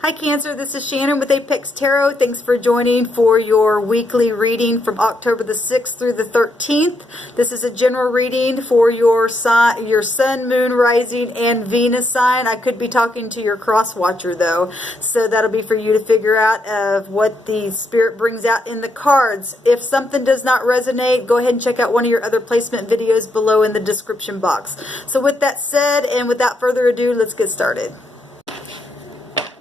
Hi Cancer, this is Shannon with Apex Tarot. Thanks for joining for your weekly reading from October the 6th through the 13th. This is a general reading for your sun, moon, rising, and Venus sign. I could be talking to your cross watcher though, so that'll be for you to figure out of what the spirit brings out in the cards. If something does not resonate, go ahead and check out one of your other placement videos below in the description box. So with that said, and without further ado, let's get started.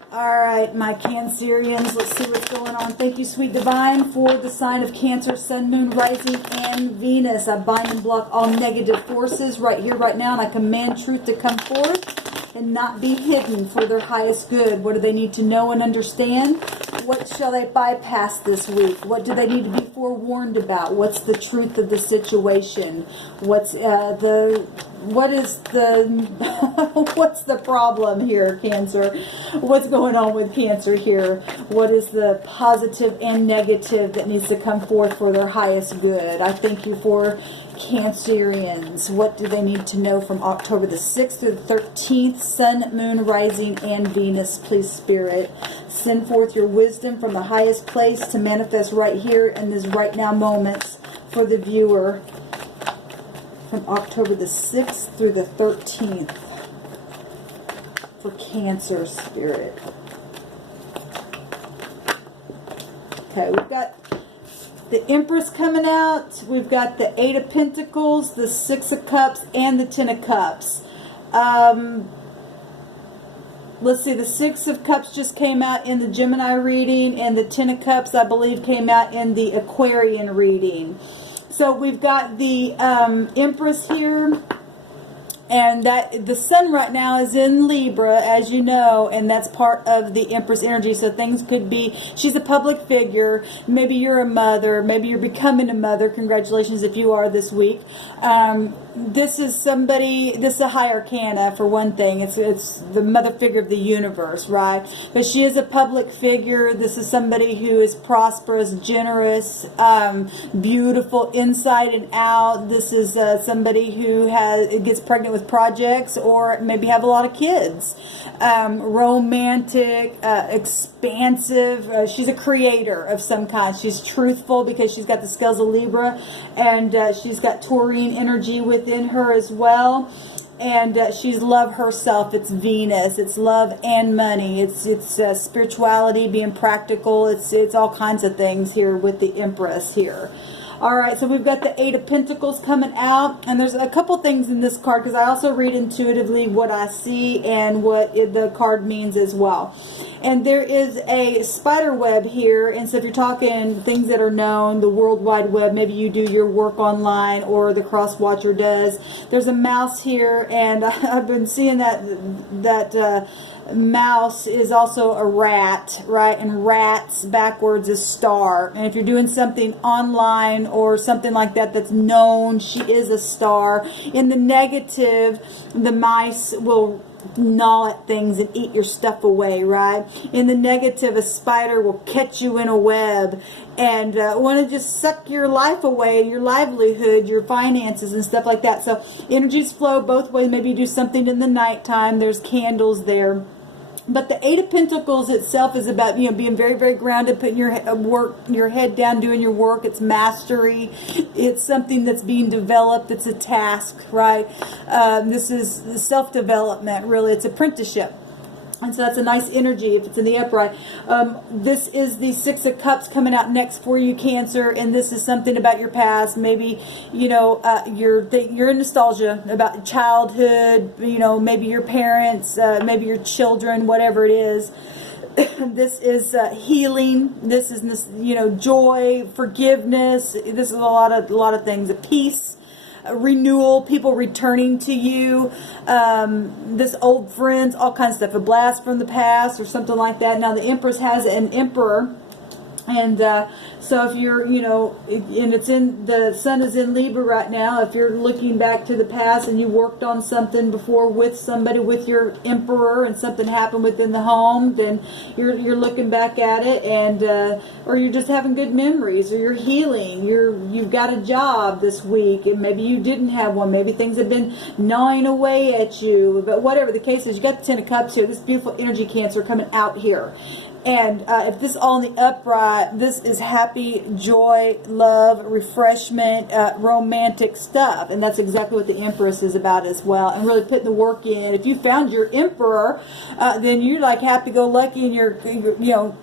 Alright, my Cancerians, let's see what's going on. Thank you, Sweet Divine, for the sign of Cancer, Sun, Moon, Rising, and Venus. I bind and block all negative forces right here, right now, and I command truth to come forth and not be hidden for their highest good. What do they need to know and understand? What shall they bypass this week? What do they need to be forewarned about? What's the truth of the situation? What's the problem here, Cancer? What's going on with Cancer here? What is the positive and negative that needs to come forth for their highest good? I thank you for Cancerians. What do they need to know from October the 6th through the 13th? Sun, Moon, Rising, and Venus. Please, Spirit, send forth your wisdom from the highest place to manifest right here in this right now moments for the viewer from October the 6th through the 13th for Cancer, Spirit. Okay, we've got the Empress coming out. We've got the Eight of Pentacles, the Six of Cups, and the Ten of Cups. Let's see, the Six of Cups just came out in the Gemini reading, and the Ten of Cups, I believe, came out in the Aquarian reading. So we've got the Empress here, and that the Sun right now is in Libra, as you know, and that's part of the Empress energy. So things could be, she's a public figure. Maybe you're a mother. Maybe you're becoming a mother. Congratulations if you are this week. This is somebody, this is a high arcana for one thing. It's the mother figure of the universe, right? But she is a public figure. This is somebody who is prosperous, generous, beautiful inside and out. This is somebody who gets pregnant with projects or maybe have a lot of kids. Romantic, expansive. She's a creator of some kind. She's truthful because she's got the scales of Libra, and she's got Taurine energy within her as well. And she's love herself. It's Venus. It's love and money. It's spirituality, being practical. It's all kinds of things here with the Empress here. Alright, so we've got the Eight of Pentacles coming out, and there's a couple things in this card because I also read intuitively what I see and what the card means as well. And there is a spider web here, and so if you're talking things that are known, the World Wide Web, maybe you do your work online or the cross watcher does. There's a mouse here, and I've been seeing that mouse is also a rat, right? And rats backwards is star. And if you're doing something online or something like that that's known, she is a star. In the negative, the mice will gnaw at things and eat your stuff away, right? In the negative, a spider will catch you in a web and want to just suck your life away, your livelihood, your finances and stuff like that. So energies flow both ways. Maybe you do something in the nighttime. There's candles there. But the Eight of Pentacles itself is about, being very, very grounded, putting your head down, doing your work. It's mastery. It's something that's being developed. It's a task, right? This is self-development, really. It's apprenticeship. And so that's a nice energy if it's in the upright. This is the Six of Cups coming out next for you, Cancer, and this is something about your past. Maybe, you're in nostalgia about childhood, maybe your parents, maybe your children, whatever it is. This is healing. This is, joy, forgiveness. This is a lot of things. Peace. Renewal, people returning to you, this old friends, all kinds of stuff, a blast from the past or something like that. Now the Empress has an Emperor And so if you're, and it's in, the sun is in Libra right now. If you're looking back to the past and you worked on something before with somebody, with your emperor, and something happened within the home, then you're looking back at it, and or you're just having good memories, or you're healing. You've got a job this week, and maybe you didn't have one. Maybe things have been gnawing away at you. But whatever the case is, you got the Ten of Cups here. This beautiful energy, Cancer, coming out here. And if this is all in the upright, this is happy, joy, love, refreshment, romantic stuff. And that's exactly what the Empress is about as well. And really putting the work in. If you found your Emperor, then you're like happy-go-lucky, and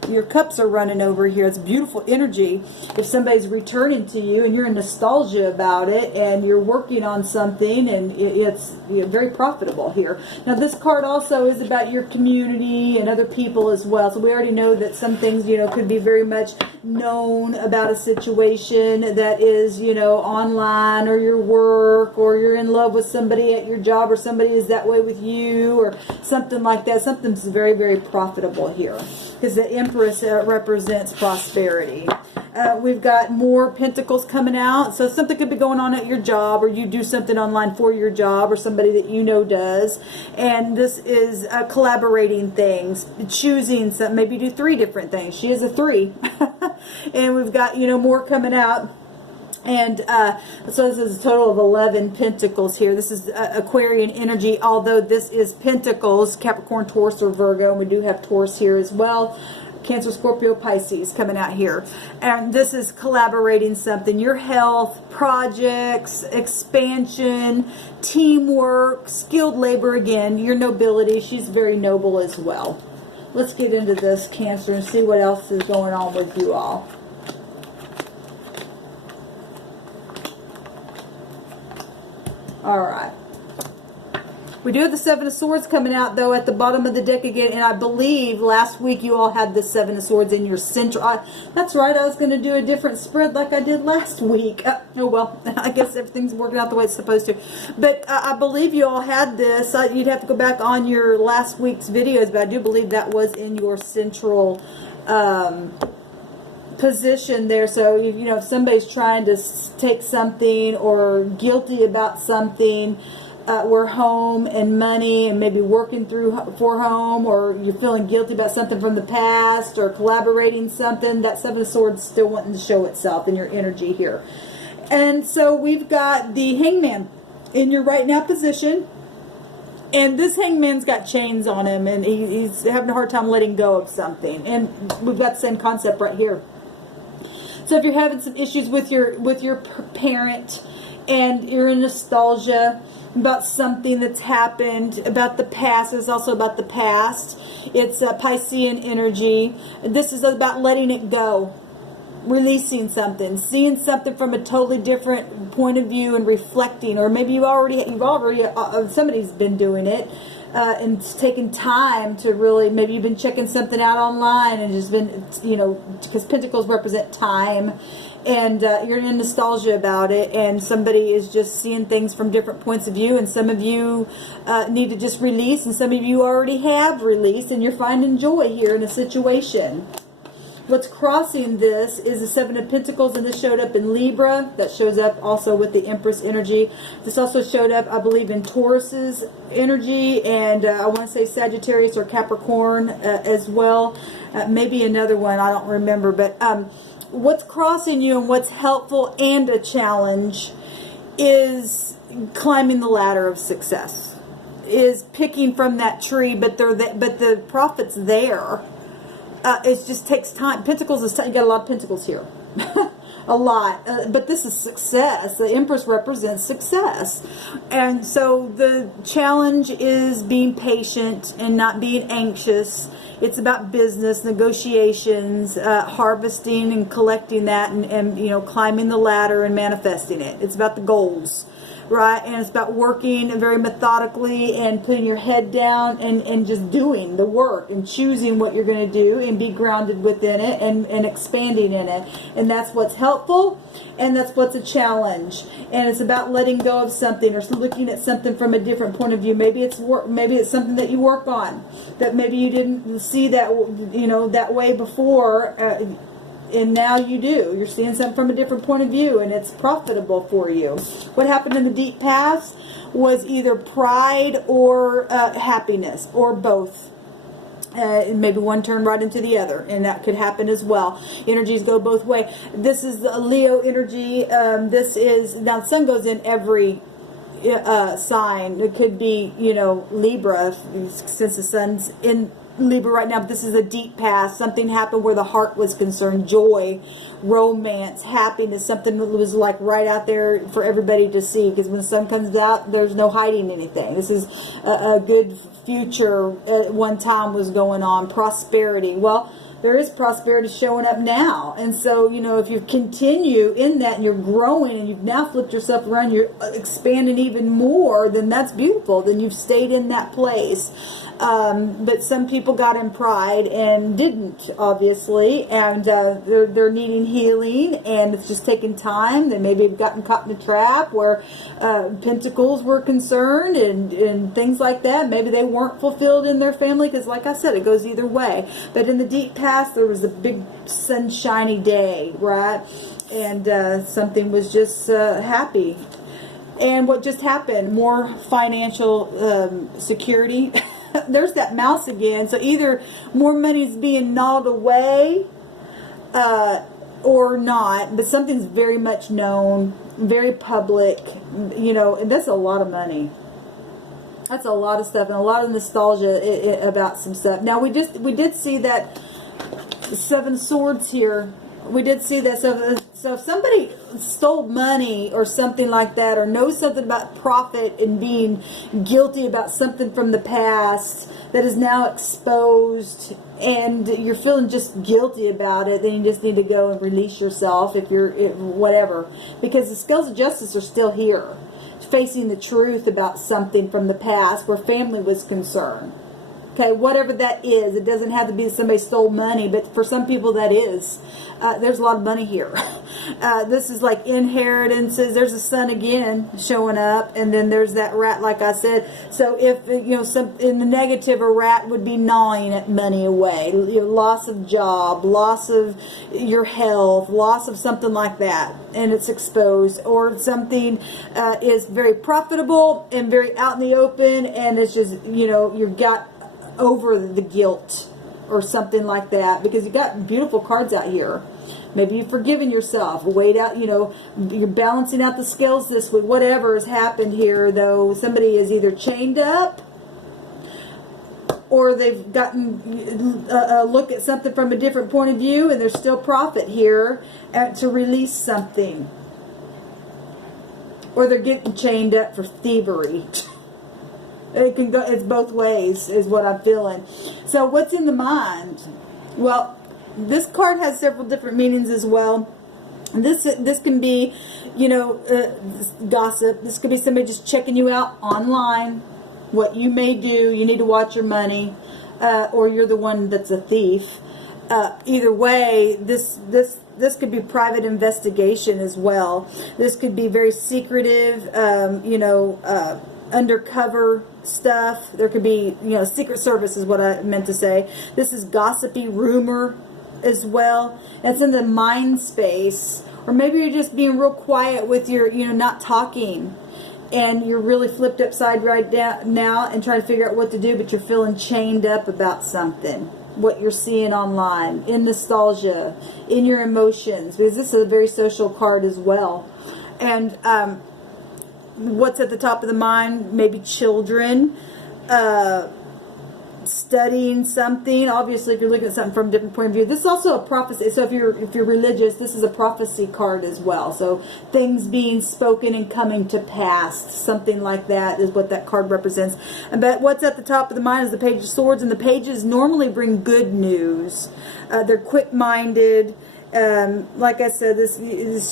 your cups are running over here. It's beautiful energy. If somebody's returning to you and you're in nostalgia about it, and you're working on something, and it's very profitable here. Now, this card also is about your community and other people as well. So we already know that some things, could be very much known about a situation that is, online, or your work, or you're in love with somebody at your job, or somebody is that way with you, or something like that. Something's very, very profitable here, because the Empress represents prosperity. We've got more Pentacles coming out. So something could be going on at your job, or you do something online for your job, or somebody that does. And this is collaborating things, choosing something. Maybe do 3 different things. She is a 3. And we've got, more coming out. And so this is a total of 11 Pentacles here. This is Aquarian energy, although this is Pentacles, Capricorn, Taurus, or Virgo. And we do have Taurus here as well. Cancer, Scorpio, Pisces coming out here. And this is collaborating something. Your health, projects, expansion, teamwork, skilled labor again. Your nobility. She's very noble as well. Let's get into this, Cancer, and see what else is going on with you all. All right. We do have the Seven of Swords coming out, though, at the bottom of the deck again. And I believe last week you all had the Seven of Swords in your center. That's right. I was going to do a different spread like I did last week. Oh, well, I guess everything's working out the way it's supposed to. But I believe you all had this. You'd have to go back on your last week's videos, but I do believe that was in your central position there. So, if somebody's trying to take something or guilty about something, we're home and money, and maybe working for home, or you're feeling guilty about something from the past, or collaborating something, that Seven of Swords still wanting to show itself in your energy here. And so we've got the Hangman in your right now position, and this Hangman's got chains on him, and he's having a hard time letting go of something. And we've got the same concept right here. So if you're having some issues with your parent, and you're in nostalgia about something that's happened, about the past. It's also about the past. It's Piscean energy. This is about letting it go, releasing something, seeing something from a totally different point of view, and reflecting. Or maybe you've already somebody's been doing it, and it's taken time to really, maybe you've been checking something out online, and just been, because Pentacles represent time. And you're in nostalgia about it, and somebody is just seeing things from different points of view, and some of you need to just release, and some of you already have released, and you're finding joy here in a situation. What's crossing this is the Seven of Pentacles, and this showed up in Libra. That shows up also with the Empress energy. This also showed up, I believe, in Taurus's energy, and I want to say Sagittarius or Capricorn as well. Maybe another one, I don't remember, but what's crossing you and what's helpful and a challenge is climbing the ladder of success, is picking from that tree, but the profit's there. It just takes time. Pentacles is you got a lot of Pentacles here. A lot, but this is success. The Empress represents success, and so the challenge is being patient and not being anxious. It's about business, negotiations, harvesting and collecting that, and climbing the ladder and manifesting it. It's about the goals, right? And it's about working very methodically and putting your head down and just doing the work and choosing what you're going to do and be grounded within it and expanding in it. And that's what's helpful, and that's what's a challenge. And it's about letting go of something or looking at something from a different point of view. Maybe it's work, maybe it's something that you work on that maybe you didn't see that that way before. and now you do. You're seeing something from a different point of view, and it's profitable for you. What happened in the deep past was either pride or happiness, or both. Maybe one turned right into the other, and that could happen as well. Energies go both ways. This is the Leo energy. This is, now the sun goes in every sign. It could be, Libra, since the sun's in Libra right now, but this is a deep past. Something happened where the heart was concerned. Joy, romance, happiness, something that was like right out there for everybody to see, because when the sun comes out, there's no hiding anything. This is a good future at one time was going on. Prosperity. Well, there is prosperity showing up now. And so, if you continue in that and you're growing and you've now flipped yourself around, you're expanding even more, then that's beautiful. Then you've stayed in that place. But some people got in pride and didn't, obviously, and they're needing healing, and it's just taking time. They maybe have gotten caught in a trap where pentacles were concerned and things like that. Maybe they weren't fulfilled in their family, because like I said, it goes either way. But in the deep past, there was a big sunshiny day, right? And something was just happy. And what just happened? More financial security. There's that mouse again. So either more money's being gnawed away or not, but something's very much known, very public, and that's a lot of money. That's a lot of stuff, and a lot of nostalgia about some stuff. Now we did see that Seven Swords here. We did see that. So if somebody stole money or something like that, or knows something about profit and being guilty about something from the past that is now exposed, and you're feeling just guilty about it, then you just need to go and release yourself whatever. Because the scales of justice are still here, facing the truth about something from the past where family was concerned. Okay, whatever that is, it doesn't have to be that somebody stole money, but for some people that is. There's a lot of money here. This is like inheritances. There's a sun again showing up, and then there's that rat, like I said. So if, in the negative, a rat would be gnawing at money away. Loss of job, loss of your health, loss of something like that, and it's exposed. Or something is very profitable and very out in the open, and it's just, you've got over the guilt or something like that, because you got beautiful cards out here. Maybe you've forgiven yourself, weighed out, you're balancing out the scales this week. Whatever has happened here, though, somebody is either chained up, or they've gotten a look at something from a different point of view, and there's still profit here to release something. Or they're getting chained up for thievery. It can go. It's both ways, is what I'm feeling. So, what's in the mind? Well, this card has several different meanings as well. This can be, gossip. This could be somebody just checking you out online. What you may do, you need to watch your money, or you're the one that's a thief. Either way, this could be private investigation as well. This could be very secretive. Undercover stuff. There could be, Secret Service is what I meant to say. This is gossipy rumor as well. It's in the mind space. Or maybe you're just being real quiet with your, not talking. And you're really flipped upside right down now and trying to figure out what to do, but you're feeling chained up about something. What you're seeing online, in nostalgia, in your emotions. Because this is a very social card as well. And, what's at the top of the mind? Maybe children, studying something. Obviously, if you're looking at something from a different point of view, this is also a prophecy. So if you're religious, this is a prophecy card as well. So things being spoken and coming to pass, something like that is what that card represents. But what's at the top of the mind is the Page of Swords, and the pages normally bring good news. They're quick-minded. Like I said, this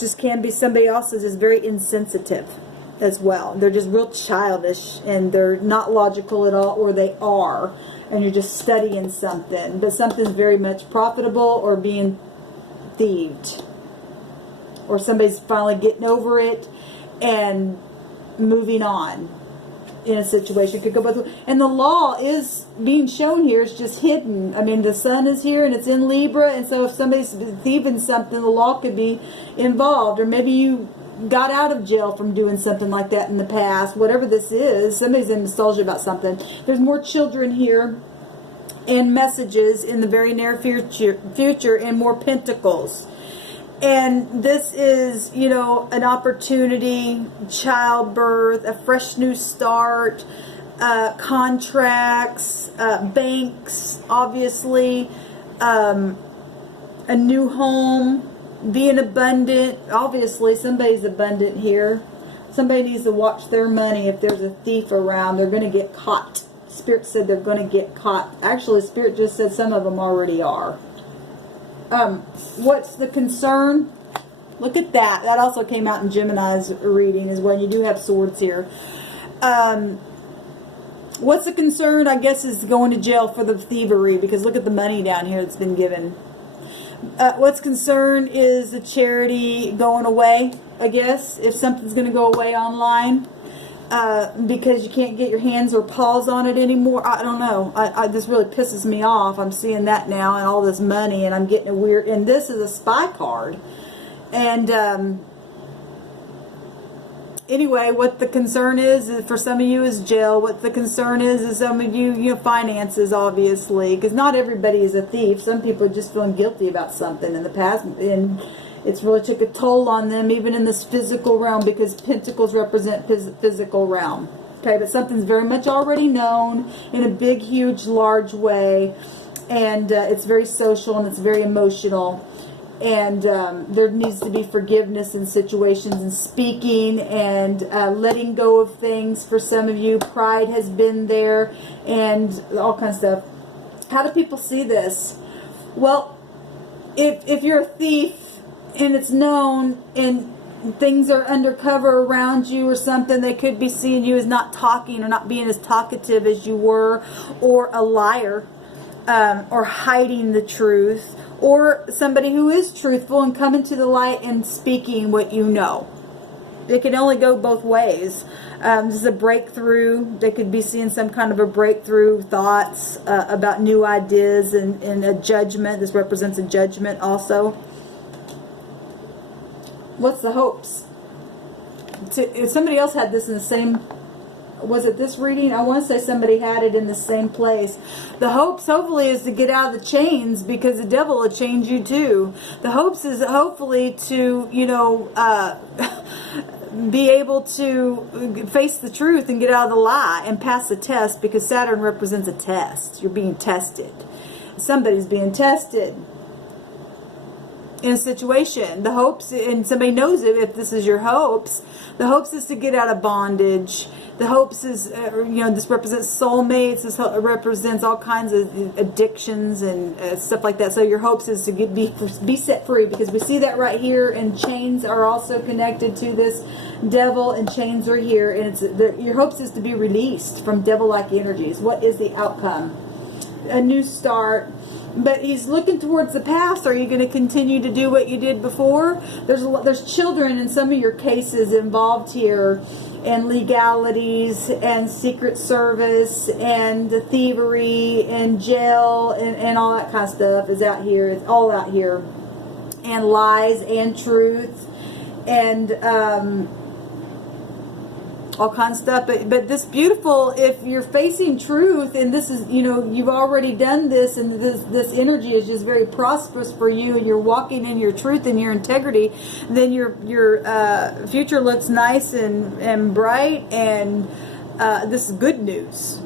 just can be somebody else's is very insensitive as well. They're just real childish, and they're not logical at all, or they are, and you're just studying something, but something's very much profitable or being thieved, or somebody's finally getting over it and moving on. in a situation. It could go both ways. And the law is being shown here. It's just hidden. I mean, the sun is here and it's in Libra. And so if somebody's thieving something, the law could be involved. Or maybe you got out of jail from doing something like that in the past. Whatever this is, somebody's in nostalgia about something. There's more children here and messages in the very near future and more pentacles. And this is, you know, an opportunity, childbirth, a fresh new start, contracts, banks, obviously, a new home, being abundant. Obviously, somebody's abundant here. Somebody needs to watch their money. If there's a thief around, they're going to get caught. Spirit said they're going to get caught. Actually, Spirit just said some of them already are. What's the concern? Look at that. That also came out in Gemini's reading as well. You do have swords here. What's the concern? I guess is going to jail for the thievery, because look at the money down here that's been given. What's concern is the charity going away, I guess, if something's going to go away online. Because you can't get your hands or paws on it anymore. I don't know. This really pisses me off. I'm seeing that now and all this money, and I'm getting a weird... And this is a spy card. And anyway, what the concern is for some of you is jail. What the concern is some of you, you know, finances, obviously. Because not everybody is a thief. Some people are just feeling guilty about something in the past. And it's really took a toll on them, even in this physical realm, because pentacles represent physical realm. Okay, but something's very much already known in a big, huge, large way, and it's very social and it's very emotional. And there needs to be forgiveness in situations and speaking and letting go of things for some of you. Pride has been there and all kinds of stuff. How do people see this? Well, if you're a thief, and it's known, and things are undercover around you or something, they could be seeing you as not talking or not being as talkative as you were, or a liar, or hiding the truth, or somebody who is truthful and coming to the light and speaking what you know. It can only go both ways. This is a breakthrough. They could be seeing some kind of a breakthrough, thoughts about new ideas, and a judgment. This represents a judgment also. What's the hopes? If somebody else had this in the same, was it this reading? I want to say somebody had it in the same place. The hopes, hopefully, is to get out of the chains, because the devil will change you too. The hopes is hopefully to, you know, be able to face the truth and get out of the lie and pass the test, because Saturn represents a test. You're being tested. Somebody's being tested in a situation. The hopes, and somebody knows it, if this is your hopes, the hopes is to get out of bondage. The hopes is, you know, this represents soulmates. This represents all kinds of addictions and stuff like that. So your hopes is to be set free, because we see that right here, and chains are also connected to this devil, and chains are here, and it's your hopes is to be released from devil-like energies. What is the outcome? A new start. But he's looking towards the past. Are you going to continue to do what you did before? There's children in some of your cases involved here, and legalities, and secret service, and the thievery, and jail, and all that kind of stuff is out here. It's all out here. And lies and truth, and all kinds of stuff. But this beautiful, if you're facing truth, and this is, you know, you've already done this, and this energy is just very prosperous for you, and you're walking in your truth and your integrity, then your future looks nice and bright, and this is good news.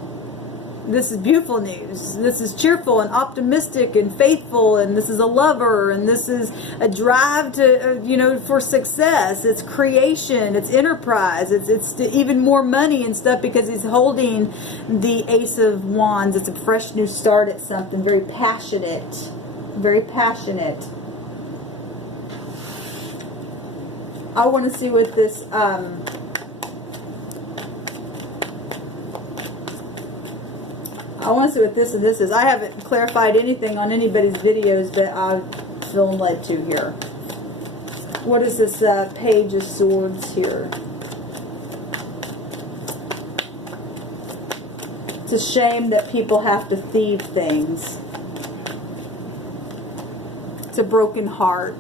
This is beautiful news. This is cheerful and optimistic and faithful, and this is a lover, and this is a drive to, you know, for success. It's creation, it's enterprise, it's even more money and stuff, because he's holding the Ace of Wands. It's a fresh new start at something, very passionate, very passionate. I want to see what this I want to see what this and this is. I haven't clarified anything on anybody's videos, but I'm feeling led to here. What is this Page of Swords here? It's a shame that people have to thieve things. It's a broken heart.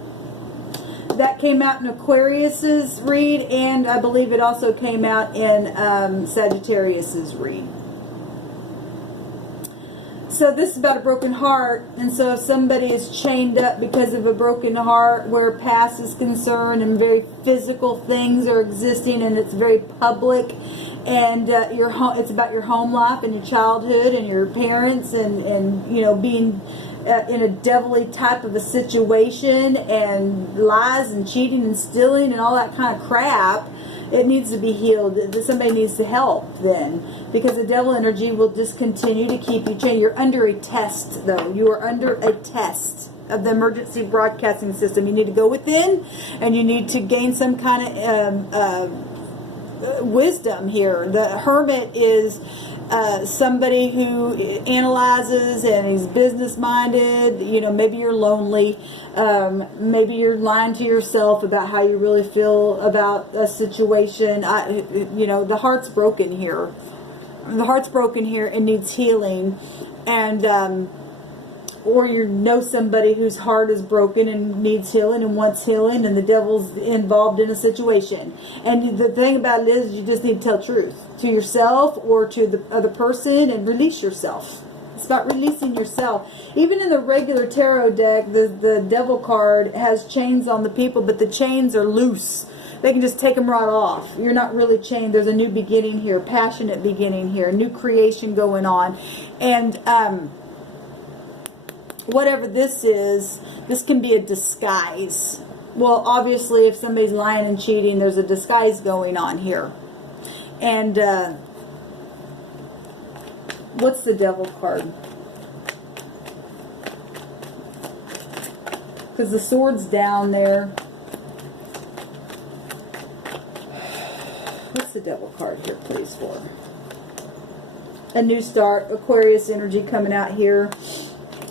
That came out in Aquarius's read, and I believe it also came out in Sagittarius's read. So this is about a broken heart, and so if somebody is chained up because of a broken heart where past is concerned and very physical things are existing and it's very public, and your home, it's about your home life and your childhood and your parents and you know, being in a devilly type of a situation and lies and cheating and stealing and all that kind of crap, it needs to be healed. Somebody needs to help then, because the devil energy will just continue to keep you chained. You're under a test, though. You are under a test of the emergency broadcasting system. You need to go within, and you need to gain some kind of wisdom here. The hermit is somebody who analyzes and is business minded. You know, maybe you're lonely. Maybe you're lying to yourself about how you really feel about a situation. You know, the heart's broken here. The heart's broken here and needs healing. And or you know somebody whose heart is broken and needs healing and wants healing, and the devil's involved in a situation. And the thing about it is, you just need to tell truth to yourself or to the other person and release yourself. It's about releasing yourself. Even in the regular tarot deck, the devil card has chains on the people, but the chains are loose. They can just take them right off. You're not really chained. There's a new beginning here, passionate beginning here, new creation going on. And whatever this is, this can be a disguise. Well, obviously, if somebody's lying and cheating, there's a disguise going on here. And what's the devil card? Because the sword's down there. What's the devil card here, please, for? A new start, Aquarius energy coming out here.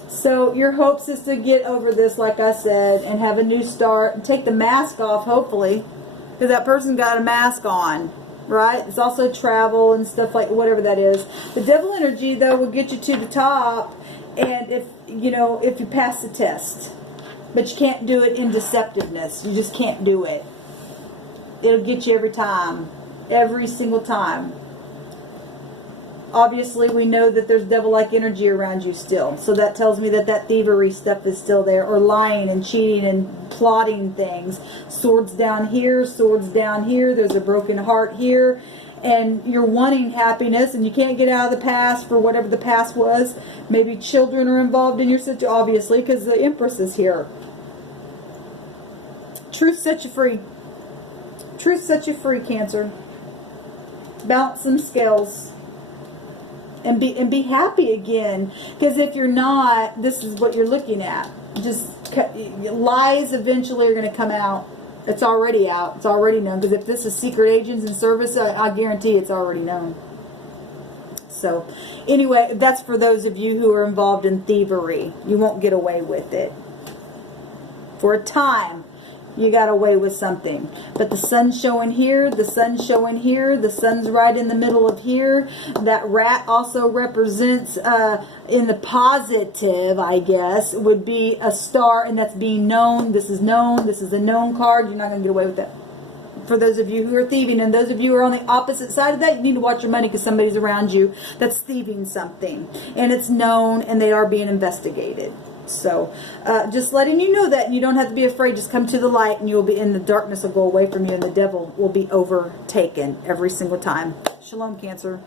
So your hopes is to get over this, like I said, and have a new start. And take the mask off, hopefully, because that person got a mask on, right? It's also travel and stuff like whatever that is. The devil energy, though, will get you to the top, and if you pass the test. But you can't do it in deceptiveness. You just can't do it. It'll get you every time, every single time. Obviously, we know that there's devil-like energy around you still. So that tells me that that thievery stuff is still there. Or lying and cheating and plotting things. Swords down here, swords down here. There's a broken heart here. And you're wanting happiness and you can't get out of the past for whatever the past was. Maybe children are involved in your situation, obviously, because the Empress is here. Truth sets you free. Truth sets you free, Cancer. Balance some scales. And be happy again, because if you're not, this is what you're looking at. Just lies eventually are going to come out. It's already out. It's already known. Because if this is secret agents in service, I guarantee it's already known. So, anyway, that's for those of you who are involved in thievery. You won't get away with it. For a time, you got away with something. But the sun's showing here, the sun's showing here, the sun's right in the middle of here. That rat also represents, in the positive, I guess, would be a star, and that's being known. This is known. This is a known card. You're not going to get away with that. For those of you who are thieving, and those of you who are on the opposite side of that, you need to watch your money, because somebody's around you that's thieving something. And it's known, and they are being investigated. So, just letting you know that, and you don't have to be afraid. Just come to the light, and you will be in the darkness will go away from you, and the devil will be overtaken every single time. Shalom, Cancer.